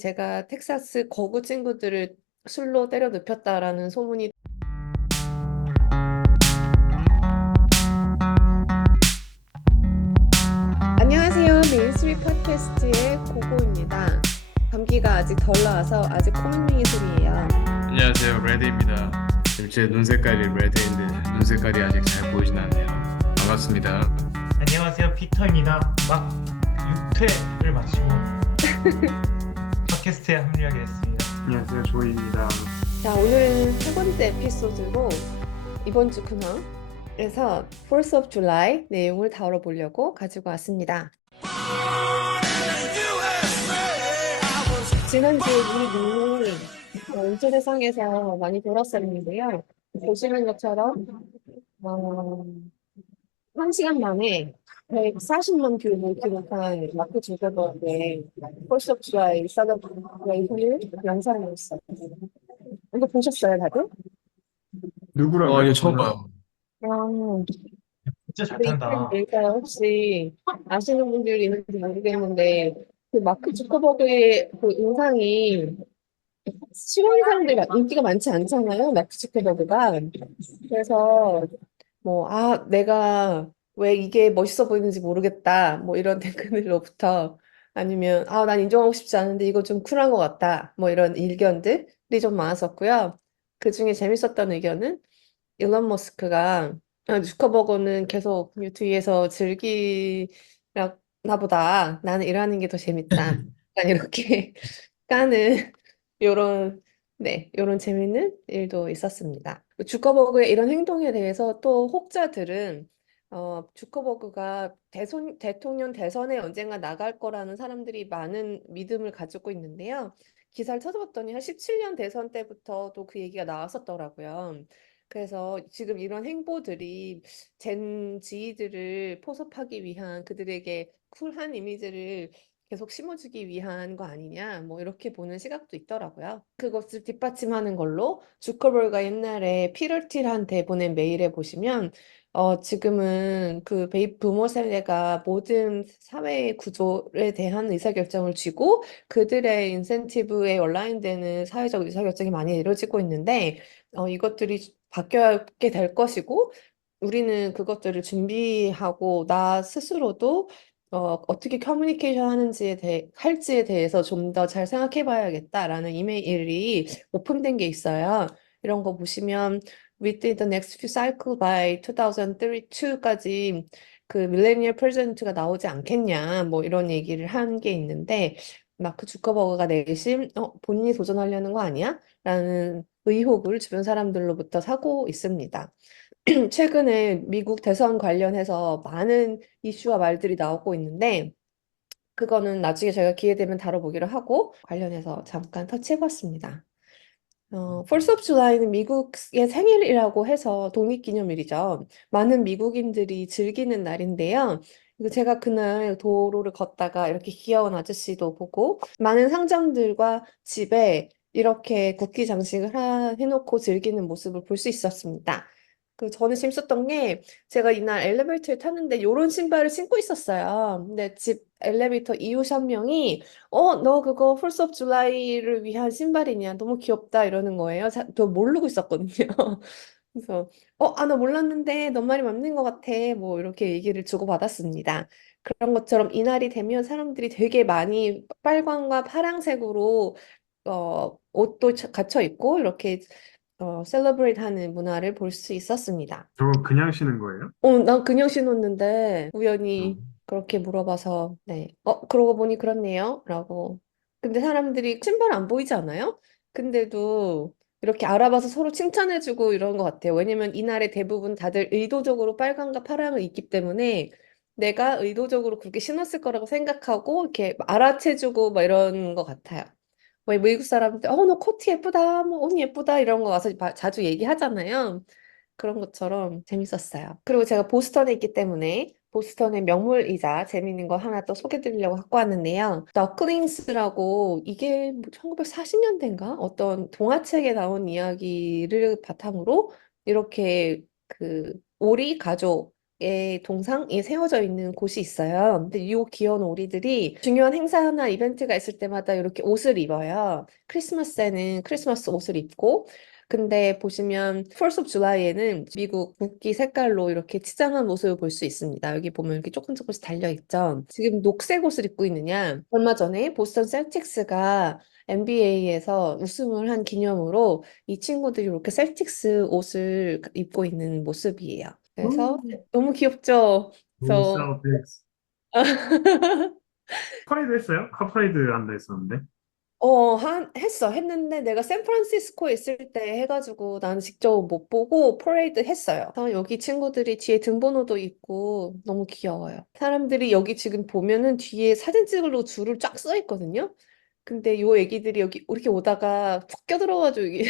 제가 텍사스 거구 친구들을 술로 때려 눕혔다라는 소문이. 안녕하세요. 메인스트리트 팟캐스트의 고고입니다. 감기가 아직 덜 나와서 아직 코맹맹이 소리예요. 안녕하세요, 레드입니다. 지금 제 눈 색깔이 레드인데 눈 색깔이 아직 잘 보이진 않네요. 반갑습니다. 안녕하세요, 피터입니다. 막 6회를 마치고 팟캐스트에 합류하게 됐습니다. 안녕하세요, 조이입니다. 자, 오늘은 세 번째 에피소드로 이번 주 근황에서 4th of July 내용을 다뤄보려고 가지고 왔습니다. 지난주에 이 내용이 인터넷상에서 많이 돌았었는데요. 보시는 것처럼 1시간 만에 140만 뷰를 기록한 마크 주커버그의 펄스 오브 주라이 셀러브레이션을 영상이었어요. 이거 보셨어요, 다들? 누구라고요? 이거 처음 봐요. 음, 진짜 잘 근데 이 탄다. 일단 혹시 아시는 분들이 있는지 모르겠는데 그 마크 주커버그의 그 인상이 실용 사람들이 인기가 많지 않잖아요, 마크 주커버그가. 그래서 내가 왜 이게 멋있어 보이는지 모르겠다. 뭐 이런 댓글로부터 아니면, 난 인정하고 싶지 않은데 이거 좀 쿨한 것 같다. 뭐 이런 의견들이 좀 많았었고요. 그 중에 재밌었던 의견은 일론 머스크가 주커버거는 계속 뒤에서 즐기나 보다. 나는 일하는 게 더 재밌다. 약간 이렇게 까는 요런, 네, 요런 재밌는 일도 있었습니다. 주커버그의 이런 행동에 대해서 또 혹자들은 주커버그가 대통령 대선에 언젠가 나갈 거라는 사람들이 많은 믿음을 가지고 있는데요. 기사를 찾아봤더니 한 17년 대선 때부터도 그 얘기가 나왔었더라고요. 그래서 지금 이런 행보들이 젠 지들을 포섭하기 위한, 그들에게 쿨한 이미지를 계속 심어주기 위한 거 아니냐, 뭐 이렇게 보는 시각도 있더라고요. 그것을 뒷받침하는 걸로 주커버그가 옛날에 피터 틸한테 보낸 메일에 보시면 지금은 그 베이비 부모 세대가 모든 사회의 구조에 대한 의사결정을 쥐고 그들의 인센티브에 얼라인되는 사회적 의사결정이 많이 이루어지고 있는데 이것들이 바뀌게 될 것이고, 우리는 그것들을 준비하고 나 스스로도 어떻게 커뮤니케이션 할지에 대해서 좀 더 잘 생각해 봐야겠다라는 이메일이 오픈된 게 있어요. 이런 거 보시면 within the next few cycle by 2032까지 그 밀레니얼 프레젠트가 나오지 않겠냐, 뭐 이런 얘기를 한 게 있는데, 마크 주커버그가 내심 본인이 도전하려는 거 아니야? 라는 의혹을 주변 사람들로부터 사고 있습니다. 최근에 미국 대선 관련해서 많은 이슈와 말들이 나오고 있는데, 그거는 나중에 저희가 기회 되면 다뤄보기로 하고 관련해서 잠깐 터치해봤습니다. 4th of July는 미국의 생일이라고 해서 독립기념일이죠. 많은 미국인들이 즐기는 날인데요. 제가 그날 도로를 걷다가 이렇게 귀여운 아저씨도 보고 많은 상점들과 집에 이렇게 국기 장식을 해놓고 즐기는 모습을 볼 수 있었습니다. 저는 재밌었던 게 제가 이날 엘리베이터를 탔는데 이런 신발을 신고 있었어요. 근데 집 엘리베이터 이웃 한 명이 너 그거 폴스 오브 줄라이를 위한 신발이냐? 너무 귀엽다 이러는 거예요. 저 모르고 있었거든요. 그래서 나 몰랐는데 너 말이 맞는 것 같아. 뭐 이렇게 얘기를 주고받았습니다. 그런 것처럼 이날이 되면 사람들이 되게 많이 빨강과 파랑색으로 옷도 갖춰 입고 이렇게 셀러브레이트 하는 문화를 볼 수 있었습니다. 저거 그냥 쉬는 거예요? 난 그냥 신었는데 우연히 음. 그렇게 물어봐서, 네. 그러고 보니 그렇네요. 라고. 근데 사람들이 신발 안 보이지 않아요? 근데도 이렇게 알아봐서 서로 칭찬해주고 이런 것 같아요. 왜냐면 이날에 대부분 다들 의도적으로 빨강과 파랑을 입기 때문에 내가 의도적으로 그렇게 신었을 거라고 생각하고 이렇게 알아채주고 막 이런 것 같아요. 왜 미국 사람들, 너 코트 예쁘다, 뭐 옷 예쁘다 이런 거 와서 자주 얘기하잖아요. 그런 것처럼 재밌었어요. 그리고 제가 보스턴에 있기 때문에 보스턴의 명물이자 재밌는 거 하나 또 소개드리려고 갖고 왔는데요. 더클링스라고, 이게 1940년대인가? 어떤 동화책에 나온 이야기를 바탕으로 이렇게 그 오리 가족 의 동상이 세워져 있는 곳이 있어요. 근데 이 귀여운 오리들이 중요한 행사나 이벤트가 있을 때마다 이렇게 옷을 입어요. 크리스마스에는 크리스마스 옷을 입고, 근데 보시면 4th of July에는 미국 국기 색깔로 이렇게 치장한 모습을 볼 수 있습니다. 여기 보면 이렇게 조금 조금씩 달려 있죠. 지금 녹색 옷을 입고 있느냐? 얼마 전에 보스턴 셀틱스가 NBA에서 우승을 한 기념으로 이 친구들이 이렇게 셀틱스 옷을 입고 있는 모습이에요. 그래서 너무 귀엽죠? 너무 그래서 셀틱스. 카프레이드 했어요? 카프레이드 한다 했었는데. 했는데 내가 샌프란시스코에 있을 때 해가지고 나는 직접 못 보고 퍼레이드 했어요. 그래서 여기 친구들이 뒤에 등번호도 있고 너무 귀여워요. 사람들이 여기 지금 보면은 뒤에 사진 찍으려고 줄을 쫙 서 있거든요. 근데 요 애기들이 여기 이렇게 오다가 푹 껴들어가지고 여기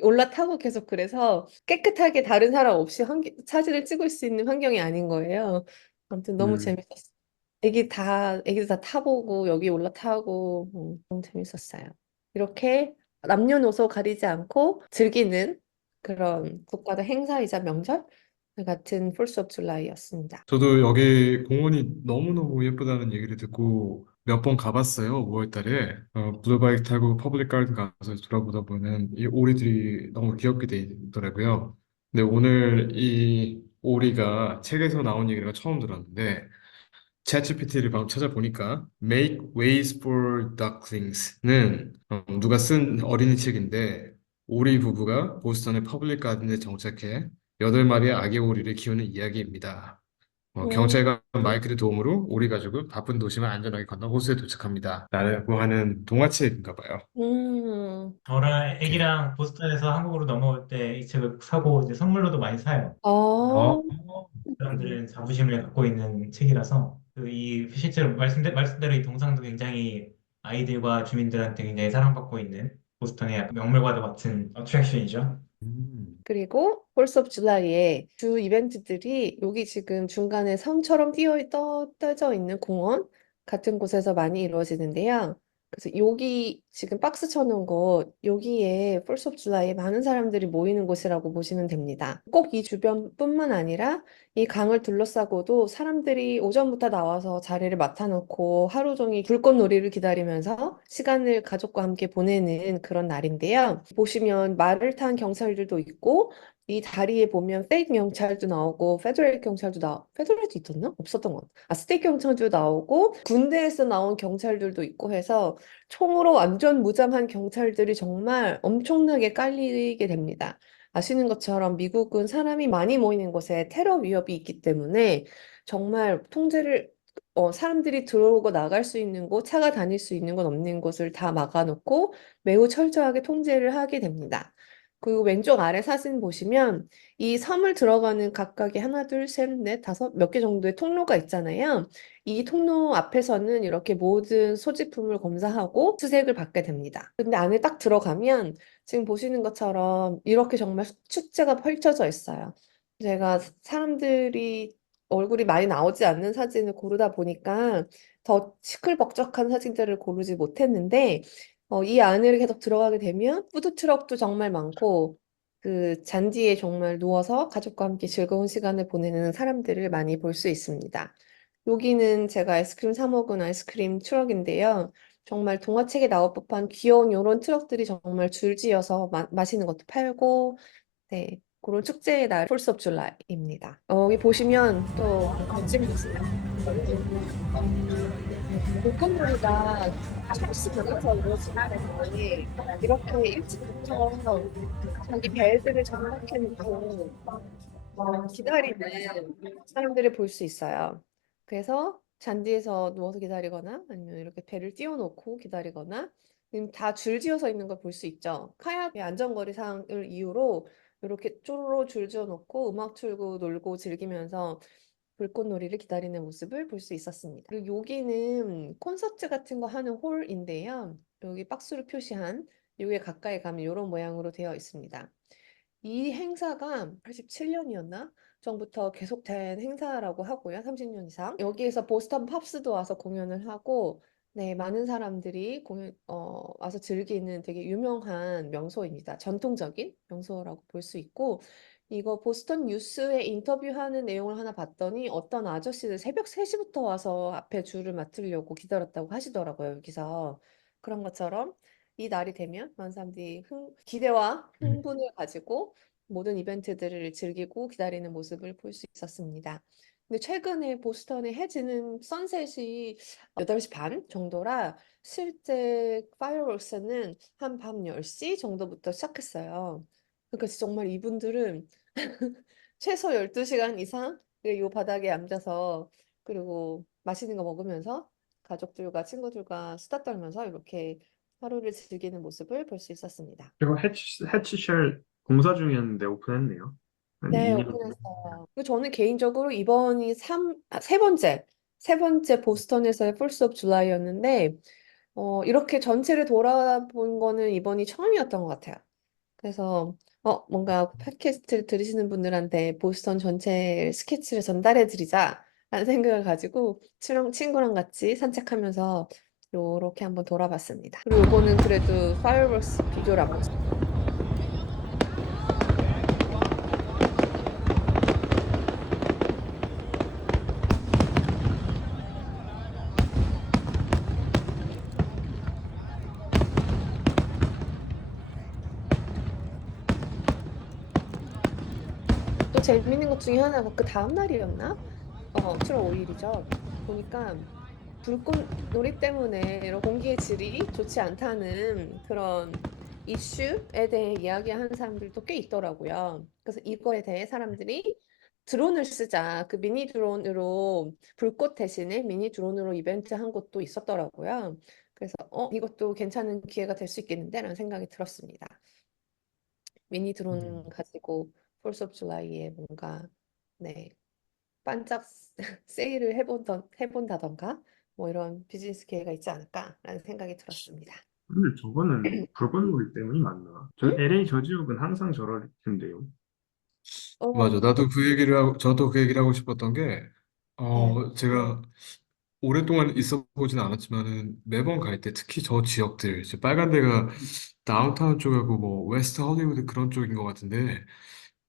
올라타고 계속 그래서 깨끗하게 다른 사람 없이 사진을 찍을 수 있는 환경이 아닌 거예요. 아무튼 너무 음. 재밌었어요. 애기들 다 타보고 여기 올라타고 너무 재밌었어요. 이렇게 남녀노소 가리지 않고 즐기는 그런 국가의 행사이자 명절 같은 4th of July였습니다. 저도 여기 공원이 너무너무 예쁘다는 얘기를 듣고 몇 번 가봤어요. 5월 달에. 블루바이크 타고 퍼블릭 가든 가서 돌아보다 보면 이 오리들이 너무 귀엽게 돼 있더라고요. 근데 오늘 이 오리가 책에서 나온 얘기를 처음 들었는데 챗GPT를 방금 찾아보니까 Make Ways for Ducklings는 누가 쓴 어린이 책인데 오리 부부가 보스턴의 퍼블릭 가든에 정착해 8마리의 아기 오리를 키우는 이야기입니다. 음, 경찰과 마이크의 도움으로 오리 가족은 바쁜 도심을 안전하게 건너 호수에 도착합니다. 라고 하는 동화책인가 봐요. 저랑 이렇게. 애기랑 보스턴에서 한국으로 넘어올 때 이 책을 사고 이제 선물로도 많이 사요. 어, 사람들은 자부심을 갖고 있는 책이라서 이 실제로 말씀대로 이 동상도 굉장히 아이들과 주민들한테 굉장히 사랑받고 있는 보스턴의 약간 명물과도 같은 어트랙션이죠. 그리고 폴스 오브 줄라이의 주 이벤트들이 여기 지금 중간에 섬처럼 떠져 있는 공원 같은 곳에서 많이 이루어지는데요. 그래서 여기 지금 박스 쳐놓은 곳, 여기에 폴스 오브 줄라이에 많은 사람들이 모이는 곳이라고 보시면 됩니다. 꼭 이 주변뿐만 아니라 이 강을 둘러싸고도 사람들이 오전부터 나와서 자리를 맡아놓고 하루 종일 불꽃놀이를 기다리면서 시간을 가족과 함께 보내는 그런 날인데요. 보시면 말을 탄 경찰들도 있고 이 다리에 보면 스테이트 경찰도 나오고 페더레이트 있었나? 없었던 것 같아. 스테이트 경찰도 나오고 군대에서 나온 경찰들도 있고 해서 총으로 완전 무장한 경찰들이 정말 엄청나게 깔리게 됩니다. 아시는 것처럼 미국은 사람이 많이 모이는 곳에 테러 위협이 있기 때문에 정말 사람들이 들어오고 나갈 수 있는 곳, 차가 다닐 수 있는 곳 없는 곳을 다 막아놓고 매우 철저하게 통제를 하게 됩니다. 그 왼쪽 아래 사진 보시면 이 섬을 들어가는 각각의 하나, 둘, 셋, 넷, 다섯 몇 개 정도의 통로가 있잖아요. 이 통로 앞에서는 이렇게 모든 소지품을 검사하고 수색을 받게 됩니다. 근데 안에 딱 들어가면 지금 보시는 것처럼 이렇게 정말 축제가 펼쳐져 있어요. 제가 사람들이 얼굴이 많이 나오지 않는 사진을 고르다 보니까 더 시끌벅적한 사진들을 고르지 못했는데 이 안을 계속 들어가게 되면 푸드트럭도 정말 많고 그 잔디에 정말 누워서 가족과 함께 즐거운 시간을 보내는 사람들을 많이 볼 수 있습니다. 여기는 제가 아이스크림 사 먹은 아이스크림 트럭인데요. 정말 동화책에 나올 법한 귀여운 이런 트럭들이 정말 줄지어서 마시는 것도 팔고 네, 그런 축제의 날, 폴스 오브 줄라이입니다. 여기 보시면 또 멋진 곳이에요. 불꽃놀이가 찰스 벽에서 이루어지는데 이렇게 일찍부터 자기 배들을 장착해 놓고 기다리는 사람들을 볼 수 있어요. 그래서 잔디에서 누워서 기다리거나 아니면 이렇게 배를 띄워놓고 기다리거나 다 줄지어서 있는 걸 볼 수 있죠. 카약의 안전거리상을 이유로 이렇게 쪼로로 줄지어 놓고 음악 틀고 놀고 즐기면서 불꽃놀이를 기다리는 모습을 볼 수 있었습니다. 그리고 여기는 콘서트 같은 거 하는 홀인데요. 여기 박스로 표시한 여기에 가까이 가면 이런 모양으로 되어 있습니다. 이 행사가 87년이었나? 전부터 계속된 행사라고 하고요. 30년 이상. 여기에서 보스턴 팝스도 와서 공연을 하고, 네, 많은 사람들이 와서 즐기는 되게 유명한 명소입니다. 전통적인 명소라고 볼 수 있고, 이거 보스턴 뉴스에 인터뷰하는 내용을 하나 봤더니 어떤 아저씨들 새벽 3시부터 와서 앞에 줄을 맡으려고 기다렸다고 하시더라고요, 여기서. 그런 것처럼 이 날이 되면 많은 사람들이 기대와 흥분을 가지고 모든 이벤트들을 즐기고 기다리는 모습을 볼 수 있었습니다. 근데 최근에 보스턴에 해지는 선셋이 8시 반 정도라 실제 파이어웍스는 한 밤 10시 정도부터 시작했어요. 그러니까 정말 이분들은 최소 12시간 이상 이 바닥에 앉아서 그리고 맛있는 거 먹으면서 가족들과 친구들과 수다 떨면서 이렇게 하루를 즐기는 모습을 볼 수 있었습니다. 그리고 해치쉘 공사 중이었는데 오픈했네요. 한 네, 2년. 오픈했어요. 그리고 저는 개인적으로 이번이 세 번째 보스턴에서의 폴스 오브 줄라이였는데, 이렇게 전체를 돌아본 거는 이번이 처음이었던 것 같아요. 그래서 뭔가 팟캐스트를 들으시는 분들한테 보스턴 전체 스케치를 전달해 드리자라는 생각을 가지고 친구랑 같이 산책하면서 요렇게 한번 돌아봤습니다. 그리고 요거는 그래도 파이어works 비교를 안 보죠. 또 재밌는 것 중에 하나가 그 다음 날이었나? 7월 5일이죠. 보니까 불꽃놀이 때문에 이런 공기의 질이 좋지 않다는 그런 이슈에 대해 이야기하는 사람들도 꽤 있더라고요. 그래서 이거에 대해 사람들이 드론을 쓰자. 그 미니 드론으로 불꽃 대신에 미니 드론으로 이벤트 한 곳도 있었더라고요. 그래서 이것도 괜찮은 기회가 될 수 있겠는데라는 생각이 들었습니다. 미니 드론 가지고 폴스 오브 줄라이에 뭔가 네 반짝 세일을 해본다던가 뭐 이런 비즈니스 기회가 있지 않을까라는 생각이 들었습니다. 근데 저거는 불꽃놀이 때문이 맞나? 응? LA 저 지역은 항상 저럴 텐데요. 맞아. 어, 저도 그 얘기를 하고 싶었던 게, 네. 제가 오랫동안 있어 보진 않았지만은 매번 갈 때 특히 저 지역들, 이제 빨간 데가 다운타운 쪽하고 뭐 웨스트 헐리우드 그런 쪽인 것 같은데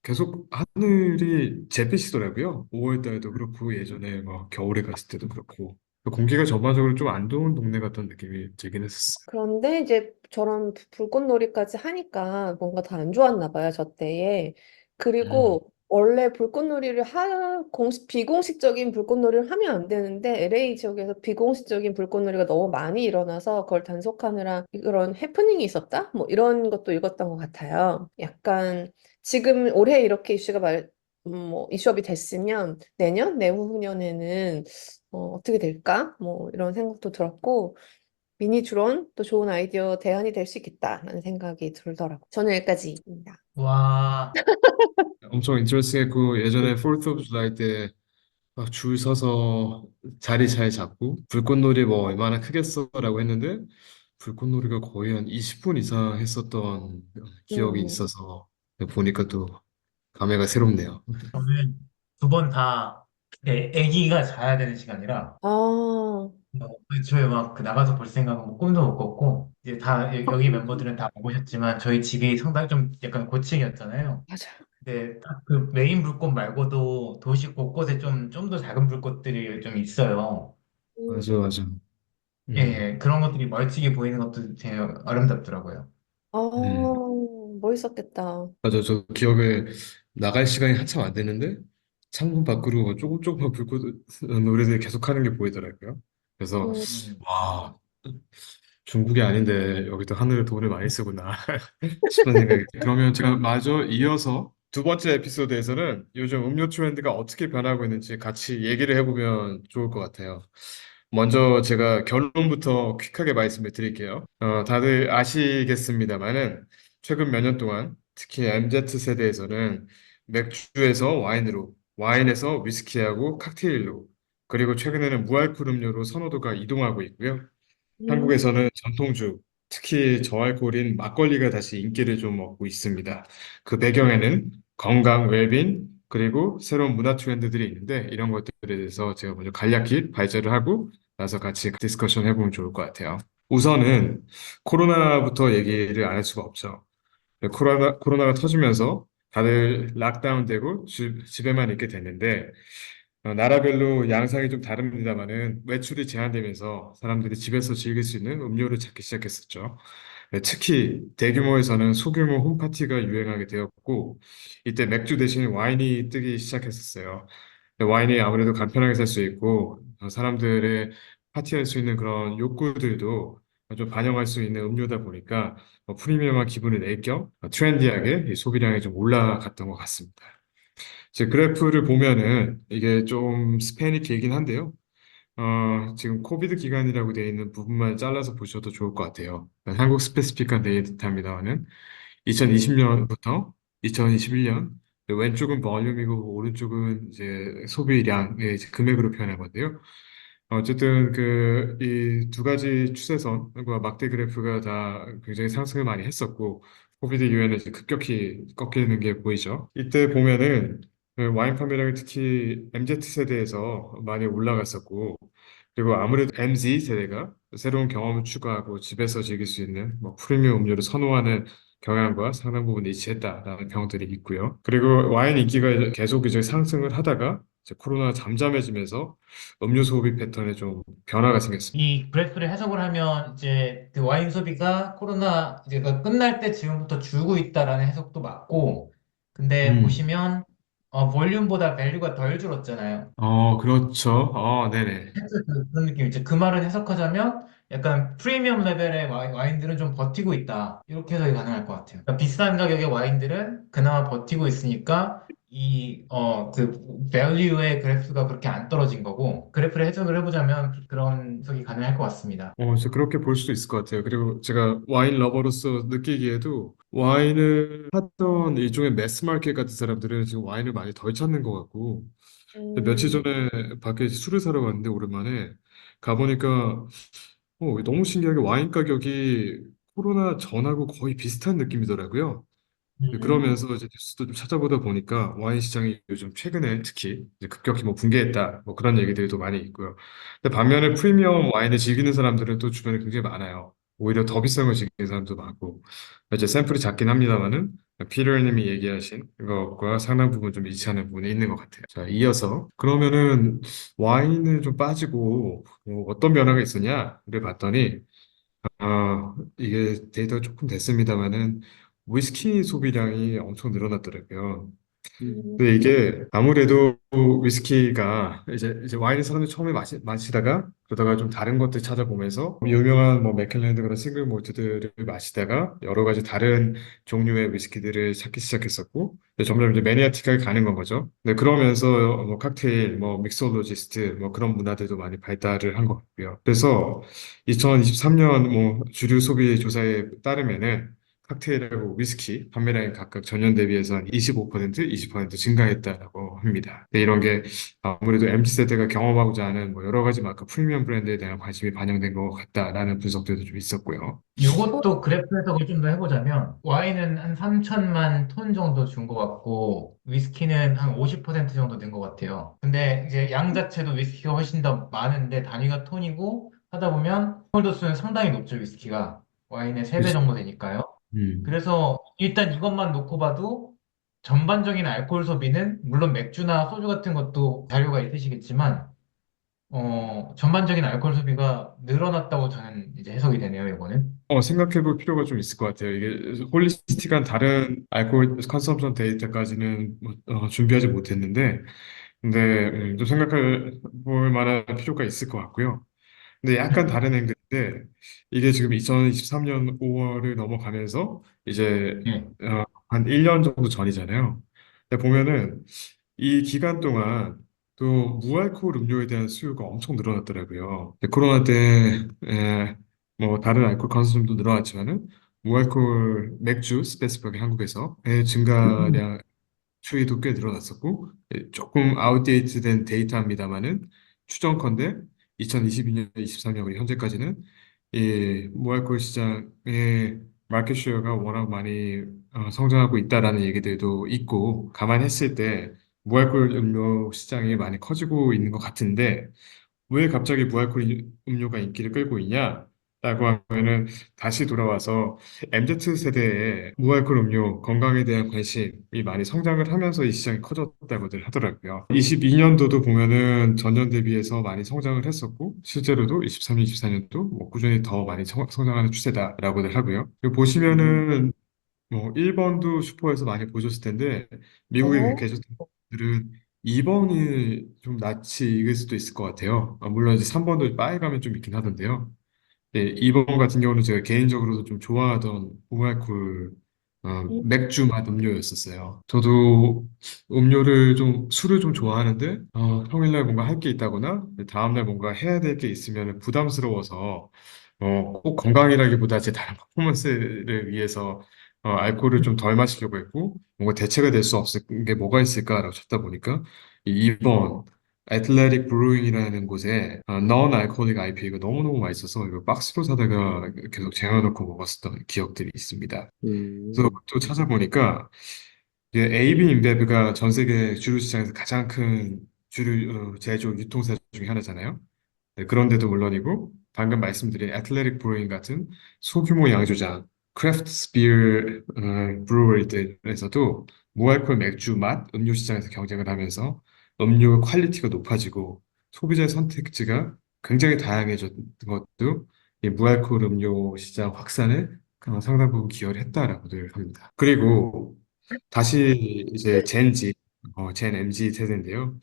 계속 하늘이 잿빛이더라고요. 5월 달에도 그렇고 예전에 막 겨울에 갔을 때도 그렇고 공기가 전반적으로 좀 안 좋은 동네 같은 느낌이 들긴 했었어요. 그런데 이제 저런 불꽃놀이까지 하니까 뭔가 더 안 좋았나 봐요, 저 때에. 음. 그리고 원래 불꽃놀이를 비공식적인 불꽃놀이를 하면 안 되는데 LA 지역에서 비공식적인 불꽃놀이가 너무 많이 일어나서 그걸 단속하느라 그런 해프닝이 있었다? 뭐 이런 것도 읽었던 것 같아요. 약간 지금 올해 이렇게 뭐 이슈업이 됐으면 내년, 내후년에는 어떻게 될까? 뭐 이런 생각도 들었고 미니 드론 또 좋은 아이디어 대안이 될 수 있겠다라는 생각이 들더라고요. 저는 여기까지입니다. 와, 엄청 인터레스팅했고 예전에 4th of July 때 막 줄 서서 자리 잘 잡고 불꽃놀이 뭐 얼마나 크겠어라고 했는데 불꽃놀이가 거의 한 20분 이상 했었던 기억이 음, 있어서 보니까 또 감회가 새롭네요. 저는 두 번 다 아기가 자야 되는 시간이라 아, 저희 막 그 나가서 볼 생각은 뭐 꿈도 못 꿨고 이제 다 여기 멤버들은 다 와보셨지만 저희 집이 상당히 좀 약간 고층이었잖아요. 맞아요. 근데 딱 그 메인 불꽃 말고도 도시 곳곳에 좀 더 작은 불꽃들이 좀 있어요. 음, 맞아, 맞아. 예, 음. 예, 그런 것들이 멀찍이 보이는 것도 되게 아름답더라고요. 아, 음. 멋있었겠다. 맞아, 저 기억에 나갈 시간이 한참 안 됐는데 창문 밖으로 조금 조금만 불꽃 노래들 계속 하는 게 보이더라고요. 그래서 음, 음. 와, 중국이 아닌데 여기도 하늘에 돈을 많이 쓰구나 싶은 생각이 들어요. 그러면 제가 마저 이어서 두 번째 에피소드에서는 요즘 음료 트렌드가 어떻게 변하고 있는지 같이 얘기를 해보면 좋을 것 같아요. 먼저 제가 결론부터 퀵하게 말씀을 드릴게요. 다들 아시겠습니다만은 최근 몇 년 동안 특히 MZ 세대에서는 맥주에서 와인으로, 와인에서 위스키하고 칵테일로, 그리고 최근에는 무알콜 음료로 선호도가 이동하고 있고요. 음, 한국에서는 전통주, 특히 저알코올인 막걸리가 다시 인기를 좀 얻고 있습니다. 그 배경에는 건강, 웰빙, 그리고 새로운 문화 트렌드들이 있는데 이런 것들에 대해서 제가 먼저 간략히 발제를 하고 나서 같이 디스커션 해보면 좋을 것 같아요. 우선은 코로나부터 얘기를 안 할 수가 없죠. 코로나가 터지면서 다들 락다운되고 집에만 있게 됐는데 나라별로 양상이 좀 다릅니다만은 외출이 제한되면서 사람들이 집에서 즐길 수 있는 음료를 찾기 시작했었죠. 네, 특히 대규모에서는 소규모 홈파티가 유행하게 되었고 이때 맥주 대신 와인이 뜨기 시작했었어요. 와인이 아무래도 간편하게 살 수 있고 사람들의 파티할 수 있는 그런 욕구들도 좀 반영할 수 있는 음료다 보니까 프리미엄한 기분을 낼 겸 트렌디하게 이 소비량이 좀 올라갔던 것 같습니다. 제 그래프를 보면은 이게 좀 스팬이 길긴 한데요. 지금 코비드 기간이라고 되어 있는 부분만 잘라서 보셔도 좋을 것 같아요. 한국 스페시픽한 데이터입니다만은 2020년부터 2021년 왼쪽은 볼륨이고 오른쪽은 이제 소비량의 이제 금액으로 표현한 건데요. 어쨌든 그 이 두 가지 추세선과 막대 그래프가 다 굉장히 상승을 많이 했었고 코비드 이후에는 이제 급격히 꺾이는 게 보이죠. 이때 보면은 그 와인 판매량이 특히 MZ 세대에서 많이 올라갔었고 그리고 아무래도 MZ 세대가 새로운 경험을 추구하고 집에서 즐길 수 있는 뭐 프리미엄 음료를 선호하는 경향과 상당 부분 일치했다라는 평들이 있고요. 그리고 와인 인기가 이제 계속 이제 상승을 하다가 이제 코로나가 잠잠해지면서 음료 소비 패턴에 좀 변화가 생겼습니다. 이 그래프를 해석을 하면 이제 그 와인 소비가 코로나 이제가 끝날 때 지금부터 줄고 있다라는 해석도 맞고, 근데 음, 보시면 볼륨보다 밸류가 덜 줄었잖아요. 그렇죠. 네네. 그런 느낌. 이제 그 말을 해석하자면 약간 프리미엄 레벨의 와인들은 좀 버티고 있다. 이렇게 해석이 가능할 것 같아요. 그러니까 비싼 가격의 와인들은 그나마 버티고 있으니까 그 밸류의 그래프가 그렇게 안 떨어진 거고, 그래프를 해석을 해보자면 그런 해석이 가능할 것 같습니다. 그래서 그렇게 볼 수도 있을 것 같아요. 그리고 제가 와인 러버로서 느끼기에도 와인을 하던 일종의 매스 마켓 같은 사람들은 지금 와인을 많이 덜 찾는 것 같고 며칠 음, 전에 밖에 술을 사러 갔는데 오랜만에 가보니까 너무 신기하게 와인 가격이 코로나 전하고 거의 비슷한 느낌이더라고요. 네, 음. 그러면서 이제 뉴스도 좀 찾아보다 보니까 와인 시장이 요즘 최근에 특히 이제 급격히 뭐 붕괴했다 뭐 그런 얘기들도 많이 있고요. 근데 반면에 프리미엄 와인을 즐기는 사람들은 또 주변에 굉장히 많아요. 오히려 더 비싼 걸 즐기는 사람도 많고 이제 샘플이 작긴 합니다만은 피터님이 얘기하신 그것과 상당 부분 좀 일치하는 부분이 있는 것 같아요. 자, 이어서 그러면은 와인을 좀 빠지고 어떤 변화가 있었냐를 봤더니 이게 데이터가 조금 됐습니다만은 위스키 소비량이 엄청 늘어났더라고요. 음, 근데 이게 아무래도 위스키가 이제 와인을 사람들이 처음에 마시다가 그러다가 좀 다른 것들 찾아보면서 유명한 뭐 맥켈랜드 그런 싱글 몰트들을 마시다가 여러 가지 다른 종류의 위스키들을 찾기 시작했었고 점점 이제 매니아틱하게 가는 건 거죠. 근데 그러면서 뭐 칵테일, 뭐 믹솔로지스트 뭐 그런 문화들도 많이 발달을 한 것 같고요. 그래서 2023년 뭐 주류 소비 조사에 따르면은 칵테일하고 위스키 판매량이 각각 전년 대비해서 한 25%, 20% 증가했다라고 합니다. 근데 이런 게 아무래도 MZ세대가 경험하고자 하는 뭐 여러 가지 마크 프리미엄 브랜드에 대한 관심이 반영된 것 같다라는 분석들도 좀 있었고요. 이것도 그래프 해석을 좀 더 해보자면, 와인은 한 3천만 톤 정도 준 것 같고 위스키는 한 50% 정도 된 것 같아요. 근데 이제 양 자체도 위스키가 훨씬 더 많은데 단위가 톤이고 하다 보면 홀도수는 상당히 높죠. 위스키가 와인의 3배 그치? 정도 되니까요. 음. 그래서 일단 이것만 놓고 봐도 전반적인 알코올 소비는, 물론 맥주나 소주 같은 것도 자료가 있으시겠지만, 전반적인 알코올 소비가 늘어났다고 저는 이제 해석이 되네요, 이거는. 생각해 볼 필요가 좀 있을 것 같아요. 이게 홀리스틱한 다른 알코올 컨섬션 데이터까지는 준비하지 못했는데, 근데 좀 생각해 볼 만한 필요가 있을 것 같고요. 근데 약간 다른 앵글인데 이게 지금 2023년 5월을 넘어가면서 이제 예. 한 1년 정도 전이잖아요. 근데 보면은 이 기간 동안 또 무알코올 음료에 대한 수요가 엄청 늘어났더라고요. 근데 코로나 때 뭐 다른 알코올 컨sumption도 늘어났지만은 무알코올 맥주 스페시픽하게 한국에서의 증가량 추이도 꽤 늘어났었고 조금 아웃데이트된 데이터입니다만은 추정컨대 2022년, 23년 우리 현재까지는 이 무알콜 시장의 마켓 쉐어가 워낙 많이 성장하고 있다라는 얘기들도 있고 감안했을 때 무알콜 음료 시장이 많이 커지고 있는 것 같은데 왜 갑자기 무알콜 음료가 인기를 끌고 있냐? 라고 하면은 다시 돌아와서 MZ 세대의 무알콜 음료 건강에 대한 관심이 많이 성장을 하면서 이 시장이 커졌다고들 하더라고요. 22년도도 보면은 전년 대비해서 많이 성장을 했었고 실제로도 23년, 24년도 뭐 꾸준히 더 많이 성장하는 추세다라고들 하고요. 그리고 보시면은 뭐 1번도 슈퍼에서 많이 보셨을 텐데 미국에 어? 계셨던 분들은 2번이 좀 낯이 익을 수도 있을 것 같아요. 물론 이제 3번도 빠에 가면 좀 있긴 하던데요. 네, 이번 같은 경우는 제가 개인적으로도 좀 좋아하던 무알콜 음. 맥주 맛 음료였었어요. 저도 음료를 좀 술을 좀 좋아하는데 평일날 뭔가 할 게 있다거나 다음날 뭔가 해야 될 게 있으면 부담스러워서 꼭 건강이라기보다 제 다른 퍼포먼스를 위해서 알코올을 좀 덜 마시려고 했고 뭔가 대체가 될 수 없을 게 뭐가 있을까라고 찾다 보니까 이 2번 애틀레틱 브루잉이라는 곳에 non 알코올릭 IPA가 너무너무 맛있어서 이거 박스로 사다가 계속 쟁여놓고 먹었었던 기억들이 있습니다. 그래서 음, 또 찾아보니까 이게 AB 인베브가 전 세계 주류 시장에서 가장 큰 주류 제조 유통사 중에 하나잖아요. 네, 그런데도 물론이고 방금 말씀드린 애틀레틱 브루잉 같은 소규모 양조장 크래프트 비어 브루어리들에서도 무알콜 맥주 맛 음료 시장에서 경쟁을 하면서 음료 퀄리티가 높아지고 소비자의 선택지가 굉장히 다양해졌던 것도 이 무알콜 음료 시장 확산에 상당 부분 기여를 했다라고들 합니다. 그리고 다시 이제 젠 MZ 세대인데요.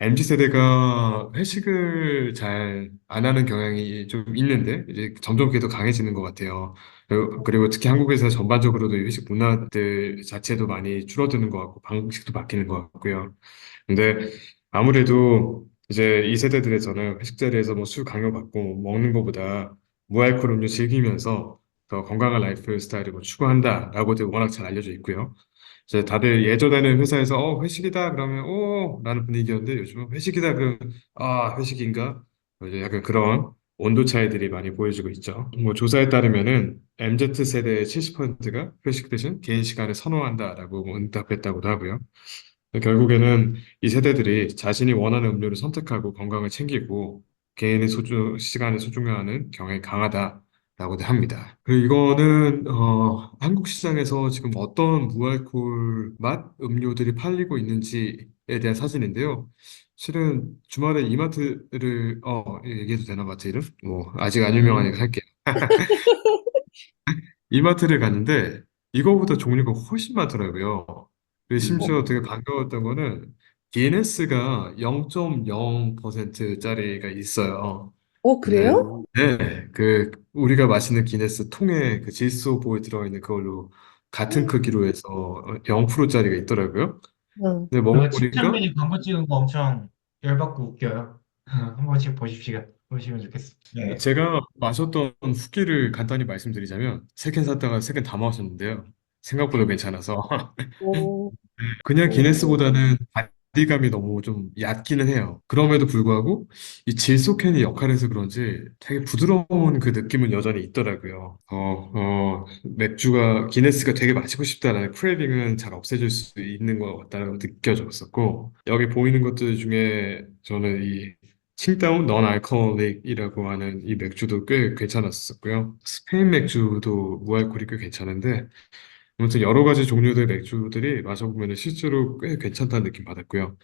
MZ 세대가 회식을 잘 안 하는 경향이 좀 있는데 이제 점점 그게 더 강해지는 것 같아요. 그리고 특히 한국에서 전반적으로도 이 회식 문화들 자체도 많이 줄어드는 것 같고 방식도 바뀌는 것 같고요. 근데 아무래도 이제 이 세대들에서는 회식 자리에서 뭐 술 강요받고 먹는 것보다 무알콜 음료 즐기면서 더 건강한 라이프 스타일을 뭐 추구한다라고들 워낙 잘 알려져 있고요. 이제 다들 예전에는 회사에서 회식이다 그러면 오 라는 분위기였는데 요즘은 회식이다 그러면 아 회식인가? 이제 약간 그런 온도 차이들이 많이 보여지고 있죠. 뭐 조사에 따르면은 MZ 세대의 70%가 회식 대신 개인 시간을 선호한다라고 응답했다고도 하고요. 결국에는 이 세대들이 자신이 원하는 음료를 선택하고 건강을 챙기고 개인의 시간을 소중화하는 경향이 강하다라고도 합니다. 그리고 이거는 한국 시장에서 지금 어떤 무알콜 맛 음료들이 팔리고 있는지에 대한 사진인데요. 실은 주말에 이마트를 얘기해도 되나 마트 이름? 뭐 아직 안 유명하니까 할게요. 이마트를 갔는데 이거보다 종류가 훨씬 많더라고요. 그리고 심지어 되게 반가웠던 거는 기네스가 0.0%짜리가 있어요. 근데 그래요? 네, 그 우리가 마시는 기네스 통에 그 질소보에 들어있는 그걸로 같은 크기로 해서 0%짜리가 있더라고요. 응. 근데 그거 먹어보니까 침착맨이 광고 찍은 거 엄청 열받고 웃겨요. 한 번씩 보시면 좋겠어요. 네. 제가 마셨던 후기를 간단히 말씀드리자면 세 캔 샀다가 세 캔 다 마셨는데요. 생각보다 괜찮아서 오, 그냥 오. 기네스보다는 바디감이 너무 좀 얕기는 해요. 그럼에도 불구하고 이 질소캔이 역할해서 그런지 되게 부드러운 그 느낌은 여전히 있더라고요. 맥주가 기네스가 되게 마시고 싶다라는 크레이빙은 잘 없애질 수 있는 것 같다고 느껴졌었고 여기 보이는 것들 중에 저는 이 칭다운 넌 알코올릭이라고 하는 이 맥주도 꽤 괜찮았었고요. 스페인 맥주도 무알콜이 꽤 괜찮은데 아무튼 여러 가지 종류의 맥주들이 마셔보면 실제로 꽤 괜찮다는 느낌 받았고요.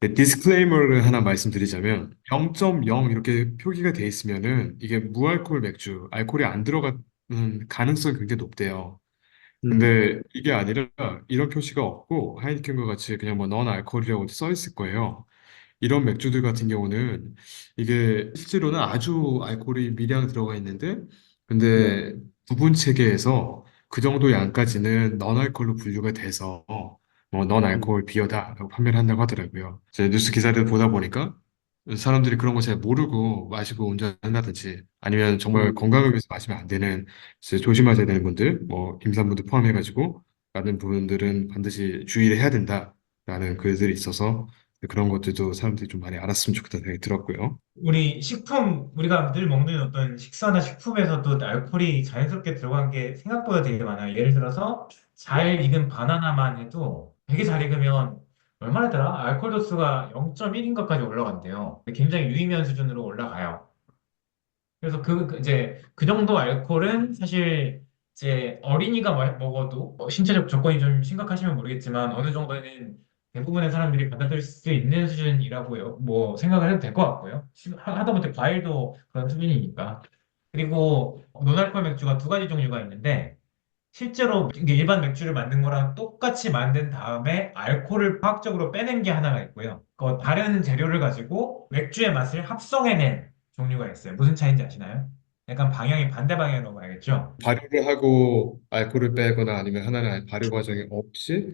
네, 디스클레이머를 하나 말씀드리자면 0.0 이렇게 표기가 돼 있으면은 이게 무알콜 맥주, 알코올이 안 들어가는 가능성이 굉장히 높대요. 음, 근데 이게 아니라 이런 표시가 없고 하이니켄과 같이 그냥 뭐 넌 알코올이라고 써 있을 거예요. 이런 맥주들 같은 경우는 이게 실제로는 아주 알코올이 미량 들어가 있는데 근데 부분 체계에서 그 정도 양까지는 넌알코올로 분류가 돼서 음, 넌알코올 비어다라고 판매를 한다고 하더라고요. 제가 뉴스 기사를 보다 보니까 사람들이 그런 거 잘 모르고 마시고 운전한다든지 아니면 정말 음. 건강을 위해서 마시면 안 되는 이제 조심하셔야 되는 분들 뭐 임산부들 포함해가지고 많은 부분들은 반드시 주의를 해야 된다라는 글들이 있어서 그런 것들도 사람들이 좀 많이 알았으면 좋겠다는 생각이 들었고요. 우리가 늘 먹는 어떤 식사나 식품에서도 알코올이 자연스럽게 들어간 게 생각보다 되게 많아요. 예를 들어서 잘 익은 바나나만 해도 되게 잘 익으면 얼마나더라? 알코올 도수가 0.1인가까지 올라간대요. 굉장히 유의미한 수준으로 올라가요. 그래서 이제 그 정도 알코올은 사실 이제 어린이가 먹어도 신체적 조건이 좀 심각하시면 모르겠지만 어느 정도는 대부분의 사람들이 받아들일 수 있는 수준이라고 뭐 생각을 해도 될 것 같고요. 하다못해 과일도 그런 수준이니까. 그리고 노알코올 맥주가 두 가지 종류가 있는데 실제로 이게 일반 맥주를 만든 거랑 똑같이 만든 다음에 알코올을 화학적으로 빼낸 게 하나가 있고요. 다른 재료를 가지고 맥주의 맛을 합성해낸 종류가 있어요. 무슨 차이인지 아시나요? 약간 방향이 반대 방향으로 가야겠죠? 발효를 하고 알코올을 빼거나 아니면 하나는 발효 과정이 없이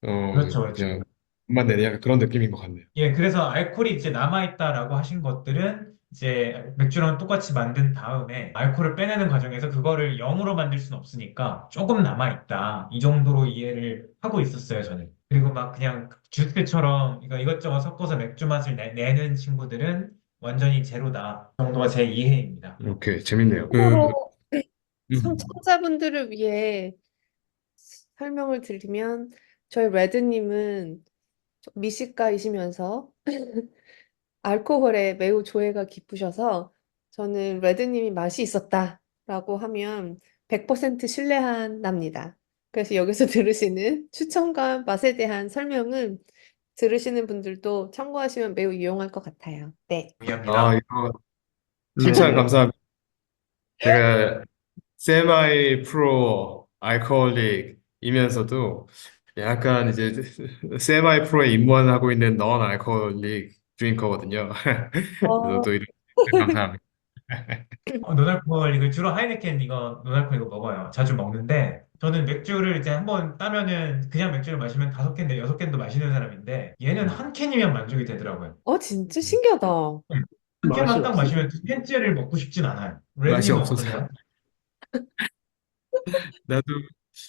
그렇죠, 그렇죠. 그냥 맛만 내는 약간 그런 느낌인 것 같네요. 예, 그래서 알코올이 이제 남아있다라고 하신 것들은 이제 맥주랑 똑같이 만든 다음에 알코올을 빼내는 과정에서 그거를 0으로 만들 수는 없으니까 조금 남아있다. 이 정도로 이해를 하고 있었어요, 저는. 그리고 막 그냥 주스처럼 이것저것 섞어서 맥주 맛을 내는 친구들은 완전히 제로다. 그 정도가 제 이해입니다. 오케이, 재밌네요. 참고로 음. 청자분들을 위해 설명을 드리면 저희 레드님은 미식가이시면서 알코올에 매우 조예가 깊으셔서 저는 레드님이 맛이 있었다라고 하면 100% 신뢰한답니다. 그래서 여기서 들으시는 추천과 맛에 대한 설명은 들으시는 분들도 참고하시면 매우 유용할 것 같아요. 네. 아, 동의합니다. 이거 칭찬 네. 감사합니다. 제가 세마이 프로 알코올릭이면서도 약간 이제 세마이 프로에 입문하고 있는 넌 알코올릭 드링커거든요. 그래서 어, 또 이렇게 감사합니다. 노날콜 이거 주로 하이네켄 노날콜 이거 먹어요. 자주 먹는데 저는 맥주를 이제 한번 따면은 그냥 맥주를 마시면 5캔인데 6캔도 마시는 사람인데 얘는 한 캔이면 만족이 되더라고요. 진짜 신기하다. 한 맛이 캔만 딱 없어서. 마시면 두 캔째를 먹고 싶진 않아요. 맛이 레드님은 없어서. 어떠세요? 나도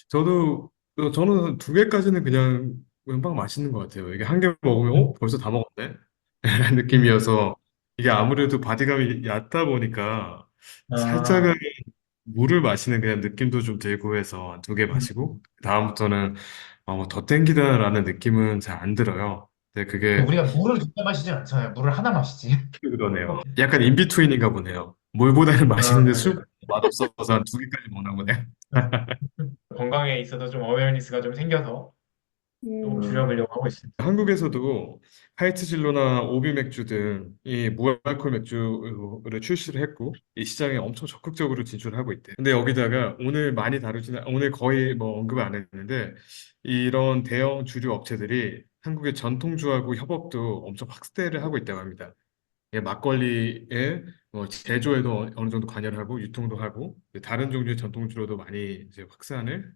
저도 저는 2개까지는 그냥 금방 맛있는 것 같아요. 이게 한 개 먹으면 벌써 다 먹었네 라는 느낌이어서 이게 아무래도 바디감이 얕다 보니까 아, 살짝은 물을 마시는 그냥 느낌도 좀 들고 해서 2개 음, 마시고 다음부터는 뭐더 땡기다라는 느낌은 잘 안 들어요. 근데 그게 우리가 물을 진짜 마시진 않잖아요. 물을 하나 마시지. 그러네요. 약간 인비트윈인가 보네요. 물보다는 아, 맛있는데 네. 술 맛없어서 한 2개까지 먹나 보네. 건강에 있어서 좀 어웨어니스가 좀 생겨서 조금 음, 줄여보려고 하고 있습니다. 한국에서도 화이트 진로나 오비 맥주 등 이 무알콜 맥주를 출시를 했고 이 시장에 엄청 적극적으로 진출하고 있대요. 근데 여기다가 오늘 거의 뭐 언급을 안 했는데 이런 대형 주류 업체들이 한국의 전통주하고 협업도 엄청 확대를 하고 있다고 합니다. 예, 막걸리의 제조에도 어느 정도 관여를 하고 유통도 하고 다른 종류의 전통주로도 많이 이제 확산을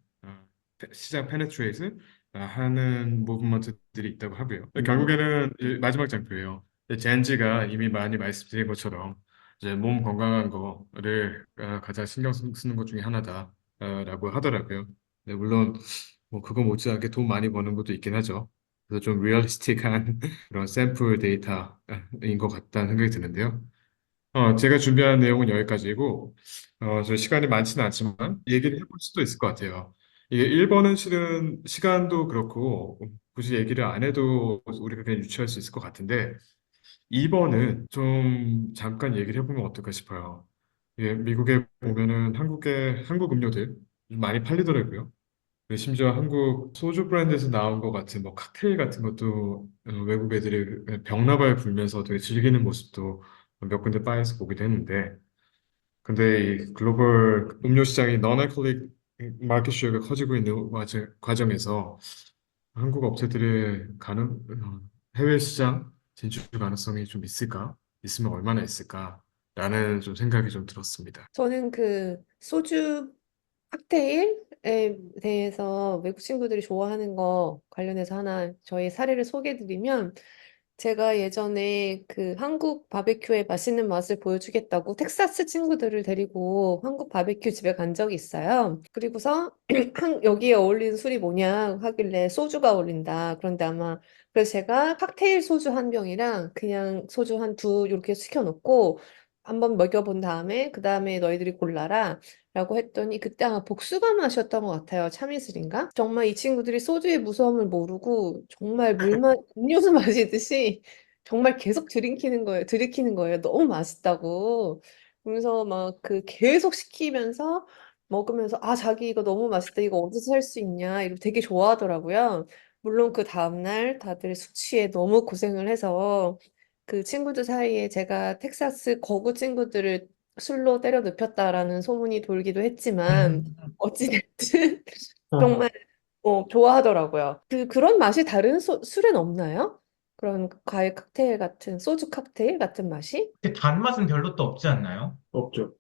시장 페네트레이트 하는 무브먼트들이 있다고 하고요. 결국에는 마지막 장표예요. 젠지가 이미 많이 말씀드린 것처럼 이제 몸 건강한 거를 가장 신경 쓰는 것 중에 하나다라고 하더라고요. 네, 물론 뭐 그거 못지않게 돈 많이 버는 것도 있긴 하죠. 그래서 좀 리얼리스틱한 그런 샘플 데이터인 것 같다는 생각이 드는데요. 제가 준비한 내용은 여기까지고, 저 시간이 많지는 않지만 얘기를 해볼 수도 있을 것 같아요. 이게 1번은 실은 시간도 그렇고 굳이 얘기를 안 해도 우리가 그냥 유추할 수 있을 것 같은데 2번은 좀 잠깐 얘기를 해보면 어떨까 싶어요. 미국에 보면은 한국 음료들 많이 팔리더라고요. 심지어 한국 소주 브랜드에서 나온 것 같은 뭐 칵테일 같은 것도 외국 애들이 그냥 병나발 불면서 되게 즐기는 모습도 몇 군데 바에서 보기도 했는데 근데 이 글로벌 음료 시장이 non-alcoholic 마켓 쉐어가 커지고 있는 과정에서 한국 업체들의 해외 시장 진출 가능성이 좀 있을까? 있으면 얼마나 있을까? 라는 좀 생각이 좀 들었습니다. 저는 그 소주 칵테일에 대해서 외국 친구들이 좋아하는 거 관련해서 하나 저희 사례를 소개해드리면 제가 예전에 그 한국 바베큐의 맛있는 맛을 보여주겠다고 텍사스 친구들을 데리고 한국 바베큐 집에 간 적이 있어요. 그리고서 여기에 어울리는 술이 뭐냐 하길래 소주가 어울린다. 그런데 아마 그래서 제가 칵테일 소주 한 병이랑 그냥 소주 한 두 이렇게 시켜놓고 한번 먹여본 다음에 그 다음에 너희들이 골라라. 라고 했더니 그때 아마 복숭아 맛이었던 것 같아요. 참이슬인가? 정말 이 친구들이 소주의 무서움을 모르고 정말 음료수 마시듯이 정말 계속 들이키는 거예요. 너무 맛있다고. 그래서 막 그 계속 시키면서 먹으면서 아 자기 이거 너무 맛있다 이거 어디서 살 수 있냐 이러고 되게 좋아하더라고요. 물론 그 다음날 다들 숙취에 너무 고생을 해서 그 친구들 사이에 제가 텍사스 거구 친구들을 술로 때려 눕혔다라는 소문이 돌기도 했지만 어찌됐든 어. 정말 좋아하더라고요. 그런 맛이 다른 술엔 없나요? 그런 과일 칵테일 같은 소주 칵테일 같은 맛이? 근데 단맛은 별로 또 없지 않나요? 없죠.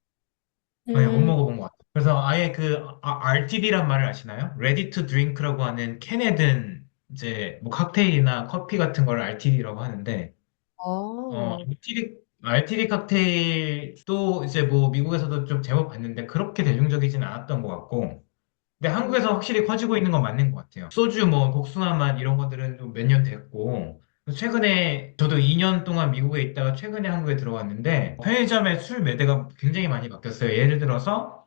네, 못 음, 먹어본 것 같아요. 그래서 아예 그 RTD란 말을 아시나요? Ready to Drink라고 하는 캔에 든 이제 뭐 칵테일이나 커피 같은 걸 RTD라고 하는데 아, RTD 칵테일도 이제 뭐 미국에서도 좀 제법 봤는데 그렇게 대중적이진 않았던 것 같고 근데 음, 한국에서 확실히 커지고 있는 건 맞는 것 같아요. 소주, 뭐 복숭아 맛 이런 것들은 좀 몇 년 됐고 최근에 저도 2년 동안 미국에 있다가 최근에 한국에 들어왔는데 편의점에 술 매대가 굉장히 많이 바뀌었어요. 예를 들어서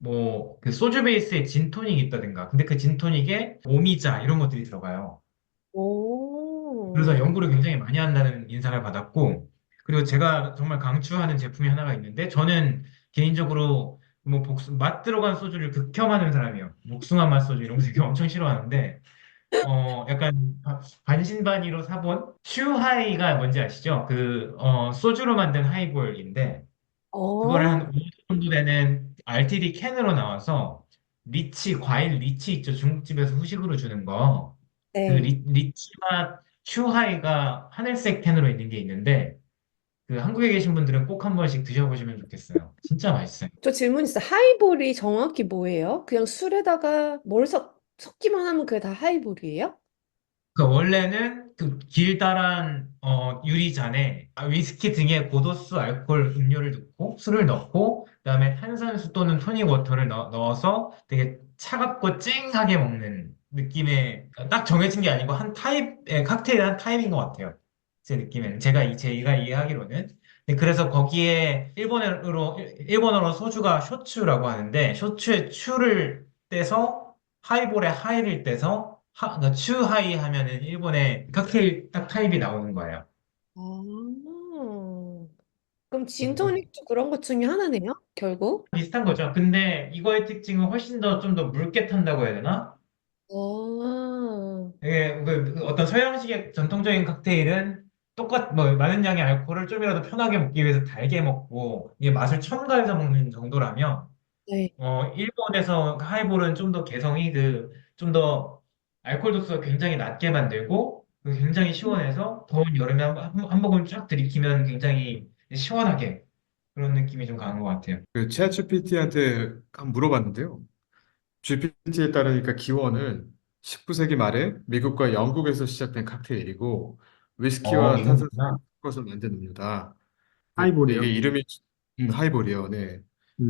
뭐 그 소주 베이스의 진토닉이 있다든가 근데 그 진토닉에 오미자 이런 것들이 들어가요. 그래서 오, 연구를 굉장히 많이 한다는 인상을 받았고, 그리고 제가 정말 강추하는 제품이 하나가 있는데, 저는 개인적으로 뭐 맛 들어간 소주를 극혐하는 사람이에요. 복숭아 맛 소주 이런 거 되게 엄청 싫어하는데, 약간 반신반의로 사본 츄하이가 뭔지 아시죠? 소주로 만든 하이볼인데, 그거를 어, 한 5도 정도 되는 RTD 캔으로 나와서, 과일 리치 있죠? 중국집에서 후식으로 주는 거. 그 네. 리치맛 슈하이가 하늘색 캔으로 있는 게 있는데 그 한국에 계신 분들은 꼭 한 번씩 드셔보시면 좋겠어요. 진짜 맛있어요. 저 질문 있어. 하이볼이 정확히 뭐예요? 그냥 술에다가 뭘 섞기만 하면 그게 다 하이볼이에요? 그 원래는 그 길다란 유리잔에 위스키 등의 고도수 알코올 음료를 넣고 술을 넣고 그다음에 탄산수 또는 토닉 워터를 넣어서 되게 차갑고 쨍하게 먹는 느낌의 딱 정해진 게 아니고 한 타입의 칵테일의 한 타입인 것 같아요. 제 느낌에는 제가 이해하기로는. 그래서 거기에 일본어로 소주가 쇼츠라고 하는데 쇼츠에 추를 떼서 하이볼에 하이를 떼서 그러니까 츄하이 하면은 일본의 칵테일 딱 타입이 나오는 거예요. 아, 그럼 음, 진토닉도 그런 것 중에 하나네요? 결국? 비슷한 거죠. 근데 이거의 특징은 훨씬 더 좀 더 묽게 탄다고 해야 되나? 아, 이게 그 어떤 서양식의 전통적인 칵테일은 뭐 많은 양의 알코올을 좀이라도 편하게 먹기 위해서 달게 먹고 이게 맛을 첨가해서 먹는 정도라면 네. 일본에서 하이볼은 좀 더 개성이 좀 더 알코올 도수가 굉장히 낮게 만들고 굉장히 시원해서 더운 여름에 한 모금 쫙 들이키면 굉장히 시원하게 그런 느낌이 좀 강한 것 같아요. 그 챗GPT한테 한번 물어봤는데요. GPT에 따르니까 기원은 19세기 말에 미국과 영국에서 시작된 칵테일이고 위스키와 탄산수를 이거구나. 섞어서 만든 음료다. 이게 하이볼이요? 이름이 하이볼이요. 네.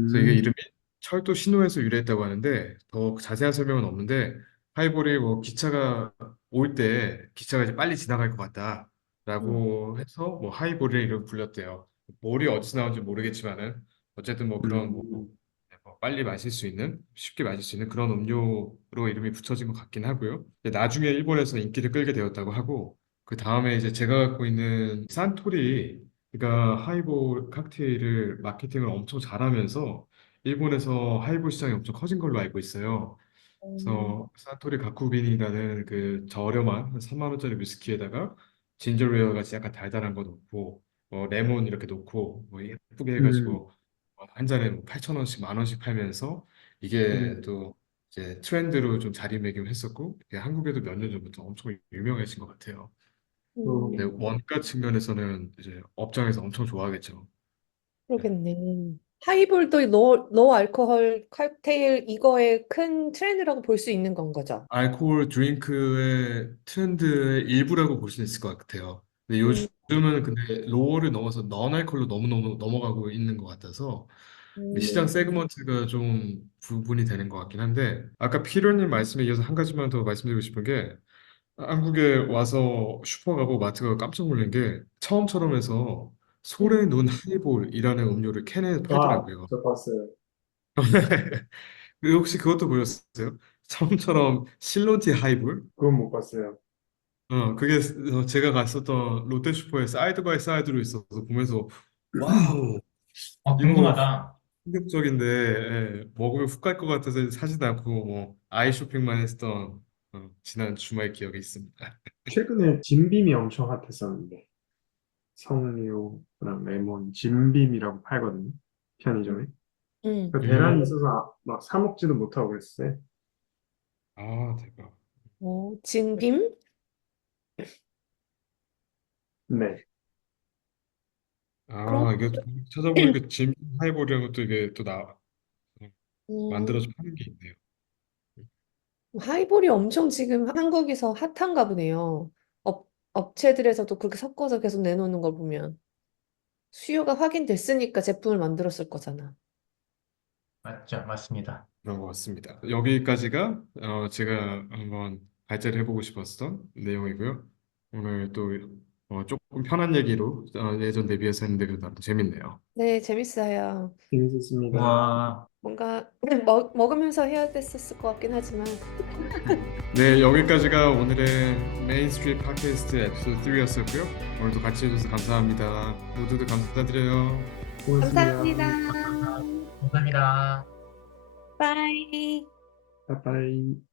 그래서 이게 음, 이름이 철도 신호에서 유래했다고 하는데 더 자세한 설명은 없는데 하이볼이 뭐 기차가 올 때 기차가 이제 빨리 지나갈 것 음, 같다라고 해서 뭐 하이볼이라 이렇게 불렸대요. 볼이 어디서 나온지 모르겠지만은 어쨌든 뭐 그런 뭐 음, 빨리 마실 수 있는 쉽게 마실 수 있는 그런 음료로 이름이 붙여진 것 같긴 하고요. 근데 나중에 일본에서 인기를 끌게 되었다고 하고 그 다음에 이제 제가 갖고 있는 산토리가 하이볼 칵테일을 마케팅을 엄청 잘하면서 일본에서 하이볼 시장이 엄청 커진 걸로 알고 있어요. 음, 그래서 산토리 가쿠빈이라는 그 저렴한 한 3만 원짜리 위스키에다가 진저웨어 같이 약간 달달한 거 넣고 레몬 이렇게 넣고 뭐 예쁘게 음, 해가지고 한 잔에 뭐 8천 원씩 만 원씩 팔면서 이게 음. 또 이제 트렌드로 좀 자리매김했었고 이게 한국에도 몇 년 전부터 엄청 유명해진 것 같아요. 근데 음, 원가 측면에서는 이제 업장에서 엄청 좋아하겠죠. 네. 그러겠네. 하이볼도 노 알코올 칵테일 이거의 큰 트렌드라고 볼 수 있는 건 거죠. 알코올 드링크의 트렌드의 일부라고 볼 수 있을 것 같아요. 근데 음, 요즘은 근데 로어를 넘어서 넌알콜로 너무너무 넘어가고 있는 것 같아서 시장 음, 세그먼트가 좀 구분이 되는 것 같긴 한데 아까 피로님 말씀에 이어서 한 가지만 더 말씀드리고 싶은 게 한국에 와서 슈퍼 가고 마트 가고 깜짝 놀란 게 처음처럼 해서 음. 소래 눈 하이볼이라는 음료를 캔에 아, 팔더라고요. 저 봤어요. 혹시 그것도 보셨어요? 처음처럼 실론티 하이볼? 그건 못 봤어요. 그게 제가 갔었던 롯데 슈퍼에 사이드 바이 사이드로 있어서 보면서 와우 궁금하다. 충격적인데 먹으면 훅 갈 것 같아서 사진 않고 뭐 아이 쇼핑만 했던 지난 주말 기억이 있습니다. 최근에 진빔이 엄청 핫했었는데 석류랑 레몬 진빔이라고 팔거든요. 편의점에. 그 대란이 있어서 막 사 먹지도 못하고 그랬어요. 아, 대박. 진빔? 네. 그럼, 이게 찾아보니까 짐 하이볼이라고 또 이게 또 음, 만들어서 파는 게 있네요. 하이볼이 엄청 지금 한국에서 핫한가 보네요. 업체들에서도 그렇게 섞어서 계속 내놓는 걸 보면. 수요가 확인됐으니까 제품을 만들었을 거잖아. 맞죠, 맞습니다. 그런 것 같습니다. 여기까지가 제가 한번 발제를 해보고 싶었던 내용이고요. 오늘 또 조금 편한 얘기로 예전 대비해서 했는데 그래도 나름 재밌네요. 네, 재밌어요. 재밌었습니다. 와, 뭔가 먹으면서 해야 됐었을 것 같긴 하지만. 네, 여기까지가 오늘의 메인 스트리트 팟캐스트 에피소드 3였었고요. 오늘도 같이 해주셔서 감사합니다. 모두들 감사드려요. 고맙습니다. 감사합니다. 감사합니다. 바이. 바이바이.